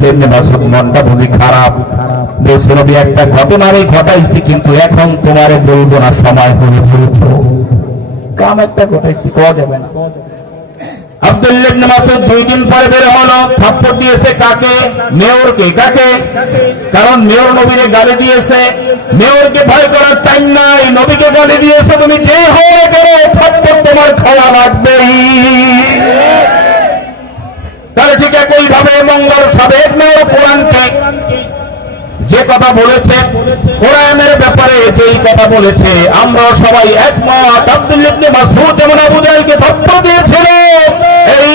মনটা বুঝি খারাপ, বলছে নবী একটা ঘটনা আমি ঘটাইছি, কিন্তু এখন তোমারে বলবো না, সময় হলে বলবো। কাম একটা ঘটাইছি, কওয়া যাবে না। আব্দুল্লাহ ইবনে মাসউদ 2 দিন পরে বের হলো, থাপ্পড় দিয়েছে কাকে? মেয়রকে। কাকে? কারণ মেয়র নবীরে গালি দিয়েছে। মেয়রকে ভয় করার টাইম নাই, নবীকে গালি দিয়েছে, তুমি যে হয়ে করো থাপ্পড় তোমার খাওয়া লাগবেই। তাহলে ঠিক একইভাবে মঙ্গল সাবেক মেয়র কোরআনকে যে কথা বলেছে, কোরআনের ব্যাপারে যেই কথা বলেছে, আমরা সবাই একমত। আব্দুল্লাহ ইবনে মাসউদ যেমন আবু জাহেলকে থাপ্পড় দিয়েছিল, এই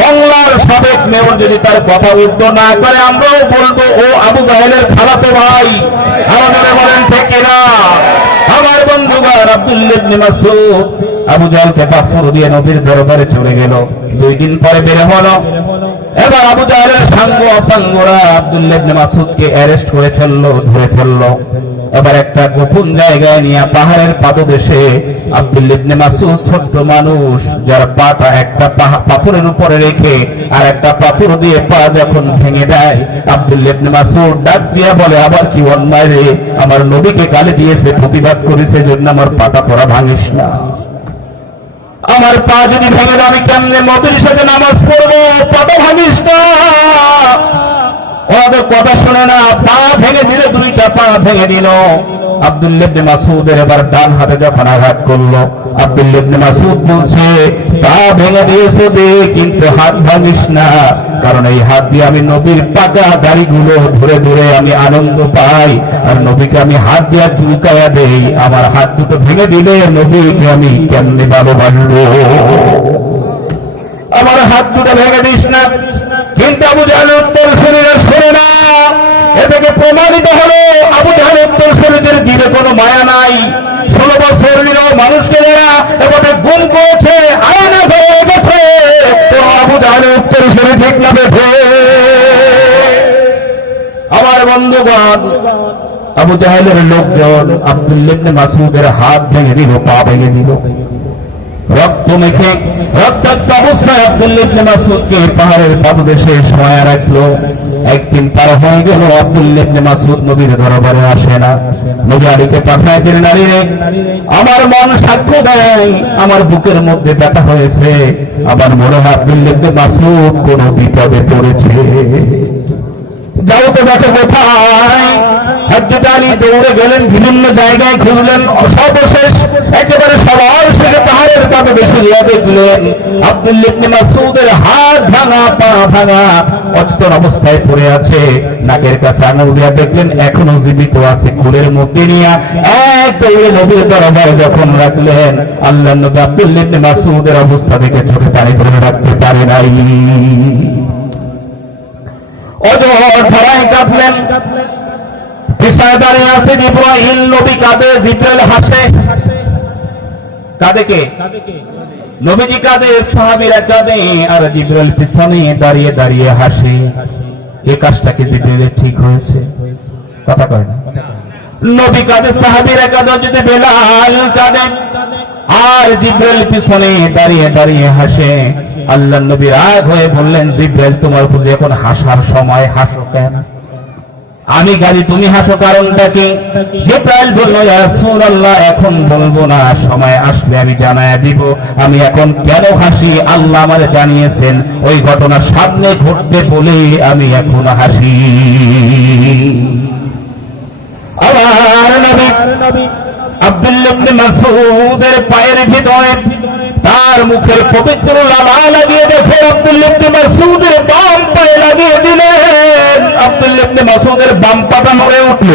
মংলার সাবেক মেয়র যদি তার কথা উল্টো না করে, আমরাও বলবো ও আবু জাহেলের খালাতো ভাই। আমাদের বলেন ঠিক কিনা? আমার বন্ধুগণ, আব্দুল্লাহ ইবনে মাসউদ আবু জাহেলকে থাপ্পড় দিয়ে নবীর দরবারে চলে গেল। 2 দিন পরে বের হলো। এবার আবু জাহেলের সাঙ্গ অসাঙ্গরা আব্দুল্লাহ ইবনে মাসউদকে অ্যারেস্ট করে ফেললো, ধরে ফেললো। এবার একটা গোপন জায়গায় নিয়ে পাহাড়ের পাদদেশে আব্দুল্লাহ ইবনে মাসউদ, ছোট্ট মানুষ, যার পাটা একটা পাথরের উপরে রেখে আর একটা পাথর দিয়ে পা যখন ভেঙে দেয়, আব্দুল্লাহ ইবনে মাসউদ ডাক দিয়া বলে, আবার কি অন্যায় রে, আমার নবীকে গালি দিয়েছে, প্রতিবাদ করেছে, জন্য আমার পাটা তোরা ভাঙিস না। আমার পা যদি ভেঙে দেয় আমি কেমনে নবীর সাথে নামাজ পড়বো? পাটা ভাঙিস না। ওদের কথা শুনে না, পা ভেঙে দিলে, 2টা পা ভেঙে দিল। আব্দুল্লাহ ইবনে মাসউদের এবার ডান হাতে যখন আঘাত করলো, আব্দুল্লাহ ইবনে মাসউদ বলছে, পা ভেঙে দিয়েছো দে, কিন্তু হাত ভাঙিস না, কারণ এই হাত দিয়ে আমি নবীর পাকা দাড়িগুলো ধরে ধরে আমি আনন্দ পাই, আর নবীকে আমি হাত দিয়ে চুলকায়া দেই। আমার হাত দুটো ভেঙে দিলে নবীকে আমি কেমনে ভালোবাসবো? আমার হাত দুটো ভেঙে দিস না। কিন্তু আবু জাহেল উত্তর শরীরে শোনে না। এ থেকে প্রমাণিত হলো আবু জাহেল উত্তর শরীরের দিলে কোনো মায়া নাই। 16 বছর নিরো মানুষকে যারা এভাবে গুম করেছে, আয়না হয়ে গেছে, তো আবু জাহেল উত্তর শরীর ঠিক না বেঠে? আমার বন্ধুগণ, আবু জাহেলের লোকজন আব্দুল্লাহ ইবনে মাসউদের হাত ভেঙে দিল, পা ভেঙে দিল। রক্ত মেখে রক্তাক্ত অবস্থায় আব্দুল্লাহ ইবনে মাসউদকে পাহাড়ের পাদদেশে শোয়া রাখলো। একদিন পার হয়ে গেল, আব্দুল্লাহ ইবনে মাসউদ নবীর দরবারে আসে না। নবী আলীকে পাঠায় দিলেন, নারী রে, আমার মন সাক্ষ্য দেয়, আমার বুকের মধ্যে ব্যথা হয়েছে, আমার মনে হয় আব্দুল্লাহ ইবনে মাসউদ কোন বিপদে পড়েছে। যাও তো দেখো কোথায়। হযরত আলী দৌড়ে গেলেন, বিভিন্ন জায়গায় খুঁজলেন, সর্বশেষ একেবারে সবার শেষে পাহাড়ের পাদদেশে গিয়ে দেখলেন আব্দুল্লাহ ইবনে মাসউদের হাত ভাঙা, পা ভাঙা, অচেতন অবস্থায় পড়ে আছে। নাকের কাছে আঙুল দিয়া দেখলেন এখনো জীবিত আছে। কোলের মধ্যে নিয়ে এক দৌড়ে নবীর দরবারে যখন রাখলেন, আল্লাহর নবী আব্দুল্লাহ ইবনে মাসউদের অবস্থা দেখে চোখে পানি ধরে রাখতে পারে নাই। অজর ধরায় কাঁদলেন। পিছনে দাঁড়িয়ে আছে জিবরাইল, নবী কাঁদে, জিবরাইল হাসে। কাঁদে কে? নবীজি কাঁদে, সাহাবীরা কাঁদে, আর জিবরাইল পিছনে দাঁড়িয়ে দাঁড়িয়ে হাসে। এই কাজটা কি জিবরাইলের ঠিক হয়েছে? কথা কয় না। নবী কাঁদে, সাহাবীরা কাঁদে, যদি বেলাল কাঁদে, আর জিবরাইল পিছনে দাঁড়িয়ে দাঁড়িয়ে হাসে। আল্লাহর নবী রাগ হয়ে বললেন, জিবরাইল তোমার বুঝি এখন হাসার সময়? হাসো কেন? আমি গালি, তুমি হাসো, কারণটা কি? জিবরাইল বলল, ইয়া রাসূলুল্লাহ, এখন বলবো না, সময় আসলে আমি জানায়া দিব। আমি এখন কেন হাসি আল্লাহ আমারে জানিয়েছেন, ওই ঘটনা সামনে ঘটবে বলে আমি এখন হাসি। আমার নবী আব্দুল্লাহ ইবনে মাসউদের পায়ের ভিতরে তার মুখের পবিত্র লালা লাগিয়ে দেখে আব্দুল্লাহ ইবনে মাসউদের বাম পায়ে লাগিয়ে দিলেন। আব্দুল্লাহ ইবনে মাসউদের বাম পাটা নড়ে উঠল।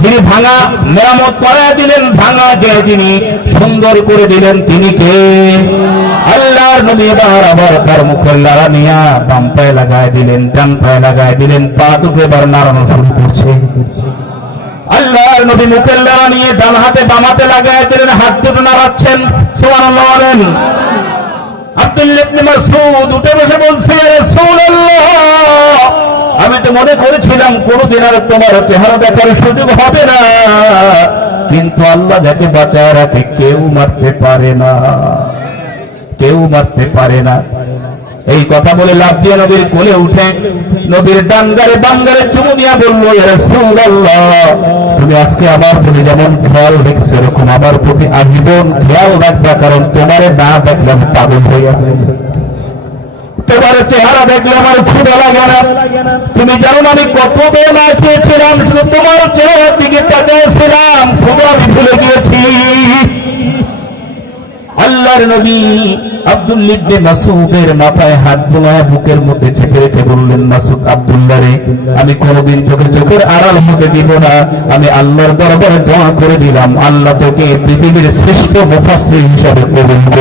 যিনি ভাঙা মেরামত করে দিলেন, ভাঙা যে যিনি সুন্দর করে দিলেন, তিনি কে? আল্লাহর নবী। আবার তার মুখের লালা নিয়ে বাম পায়ে লাগায় দিলেন, ডান পায়ে লাগায় দিলেন, পা দুটো এবার নাড়ানো শুরু করছে। আল্লাহর নবী মুখের লালা নিয়ে ডান হাতে বাম হাতে লাগায় দিলেন, হাত দুটো নাড়াচ্ছেন। সুবহানাল্লাহ বলেন। আব্দুল্লাহ ইবনে মাসউদ উঠে বসে বলছে, ইয়া রাসূলুল্লাহ, আমি তো মনে করেছিলাম কোনদিন আর তোমার চেহারা দেখার সুযোগ হবে না, কিন্তু আল্লাহ যাকে বাঁচায় রাখে কেউ মারতে পারে না, কেউ মারতে পারে না। এই কথা বলে লাফ দিয়ে নবীর কোলে উঠে নবীর ডান গালে বাম গালে চুমু দিয়া বলল, ইয়া রাসূলুল্লাহ, তুমি আজকে আমার প্রতি যেমন খেয়াল রেখেছো এরকম আমার প্রতি আজীবন খেয়াল রাখবা, কারণ তোমারে না দেখলে আমি পাগল হয়ে গেছি, তোমার চেহারা দেখলে আমার ক্ষুধা লাগে না, তুমি জানো না আমি কত বেলা না খেয়েছিলাম, শুধু তোমার চেহারার দিকে তাকিয়েছিলাম, ক্ষুধা আমি ভুলে গিয়েছি। আল্লাহর নবী আব্দুল্লাহ ইবনে মাসউদের মাথায় হাত বুলায় বুকের মধ্যে চেপে রেখে বললেন, মাসউদ আব্দুল্লাহ রে, আমি কোনদিন তোকে চোখের আড়াল হতে দিব না, আমি আল্লাহর দরবারে দোয়া করে দিলাম, আল্লাহ তোকে পৃথিবীর শ্রেষ্ঠ মুফাসসির হিসাবে কবুল করুন।